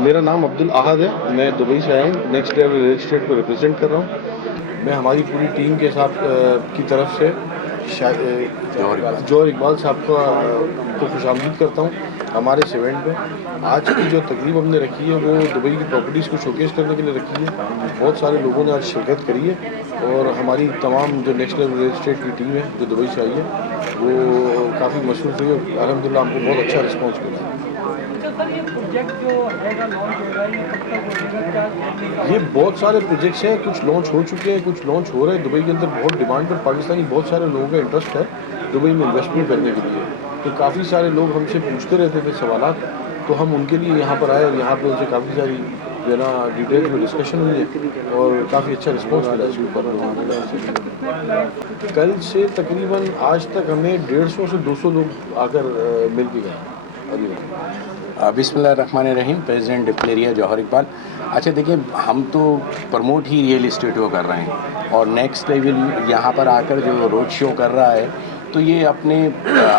मेरा नाम अब्दुल अहद है। मैं दुबई से आया हूँ, नेक्स्ट लेवल रियल एस्टेट को रिप्रेजेंट कर रहा हूँ। मैं हमारी पूरी टीम के साथ की तरफ से जौहर इकबाल साहब को खुशामदीद करता हूँ हमारे इस इवेंट में। आज की जो तकरीब हमने रखी है वो दुबई की प्रॉपर्टीज़ को शोकेस करने के लिए रखी है। बहुत सारे लोगों ने आज शिरकत करी है और हमारी तमाम जो नेक्स्ट लेवल रियल एस्टेट की टीम है जो दुबई से आई है वो काफ़ी मशहूर हुई है। अल्हम्दुलिल्लाह हमको बहुत अच्छा रिस्पॉन्स मिला है। ये प्रोजेक्ट जो हैगा लॉन्च हो रहा है ये कब तक हो जाएगा, क्या ये बहुत सारे प्रोजेक्ट्स हैं, कुछ लॉन्च हो चुके हैं, कुछ लॉन्च हो रहे हैं। दुबई के अंदर बहुत डिमांड पर पाकिस्तानी बहुत सारे लोगों का इंटरेस्ट है दुबई में इन्वेस्टमेंट करने के लिए। तो काफ़ी सारे लोग हमसे पूछते रहते थे सवालात, तो हम उनके लिए यहाँ पर आए और यहाँ पर उनसे काफ़ी सारी जो है ना डिटेल्स में डिस्कशन हुई है और काफ़ी अच्छा रिस्पॉन्स मिला इसके ऊपर। कल से तकरीबन आज तक हमें 150 से 200 लोग आकर मिल के गए। बिस्मिल्लाहिर्रहमानिर्रहीम। प्रेसिडेंट डिप्लेरिया जौहर इकबाल। अच्छा देखिए, हम तो प्रमोट ही रियल इस्टेट को कर रहे हैं और नेक्स्ट लेवल यहाँ पर आकर जो रोड शो कर रहा है तो ये अपने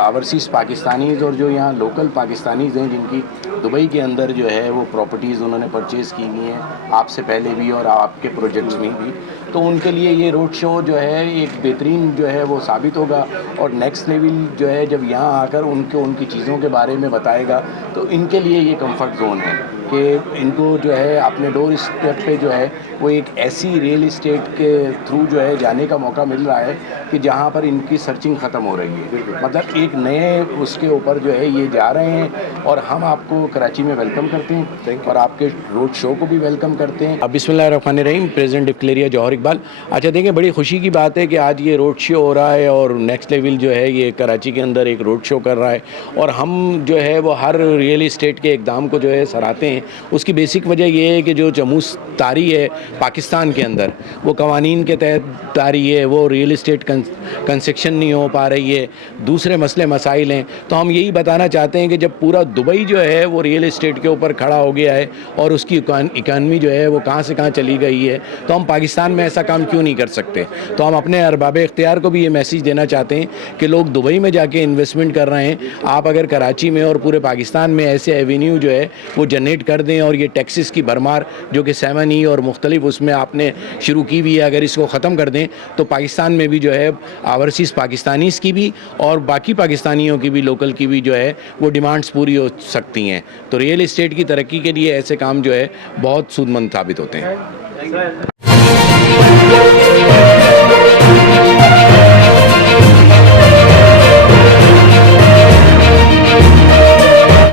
ओवरसीज़ पाकिस्तानीज़ और जो यहाँ लोकल पाकिस्तानीज़ हैं जिनकी दुबई के अंदर जो है वो प्रॉपर्टीज़ उन्होंने परचेज़ की हुई हैं आपसे पहले भी और आपके प्रोजेक्ट्स में भी, तो उनके लिए ये रोड शो जो है एक बेहतरीन जो है वो साबित होगा। और नेक्स्ट लेवल जो है जब यहाँ आकर उनकी चीज़ों के बारे में बताएगा तो इनके लिए ये कंफर्ट जोन है कि इनको जो है अपने डोर स्टेप पे जो है वो एक ऐसी रियल इस्टेट के थ्रू जो है जाने का मौका मिल रहा है कि जहाँ पर इनकी सर्चिंग ख़त्म हो रही है। मतलब एक नए उसके ऊपर जो है ये जा रहे हैं और हम आपको कराची में वेलकम करते हैं और आपके रोड शो को भी वेलकम करते हैं। अब बिस्मिल्लाहिर्रहमानिर्रहीम। प्रेसिडेंट डिप्लेरिया जौहर इकबाल। अच्छा देखिए, बड़ी खुशी की बात है कि आज ये रोड शो हो रहा है और नेक्स्ट लेवल जो है ये कराची के अंदर एक रोड शो कर रहा है और हम जो है वो हर रियल इस्टेट के इक़दाम को जो है सराहते हैं। उसकी बेसिक वजह ये है कि जो चमूस तारी है पाकिस्तान के अंदर वो कवानीन के तहत तारी है, वो रियल इस्टेट कंस्ट्रक्शन नहीं हो पा रही है, दूसरे मसले मसाइल हैं। तो हम यही बताना चाहते हैं कि जब पूरा दुबई जो है वो रियल इस्टेट के ऊपर खड़ा हो गया है और उसकी इकानमी जो है वो कहाँ से कहाँ चली गई है, तो हम पाकिस्तान में ऐसा काम क्यों नहीं कर सकते। तो हम अपने अरबाब इख्तियार को भी ये मैसेज देना चाहते हैं कि लोग दुबई में जाके इन्वेस्टमेंट कर रहे हैं, आप अगर कराची में और पूरे पाकिस्तान में ऐसे एवेन्यू जो है वो जनरेट कर दें और ये टैक्सेस की भरमार जो कि 7E और मुख्तलिफ उसमें आपने शुरू की हुई है, अगर इसको ख़त्म कर दें तो पाकिस्तान में भी जो है ओवरसीज़ पाकिस्तानीज़ की भी और बाकी पाकिस्तानियों की भी लोकल की भी जो है वो डिमांड्स पूरी हो सकती हैं। तो रियल इस्टेट की तरक्की के लिए ऐसे काम जो है बहुत सूदमंद साबित होते हैं।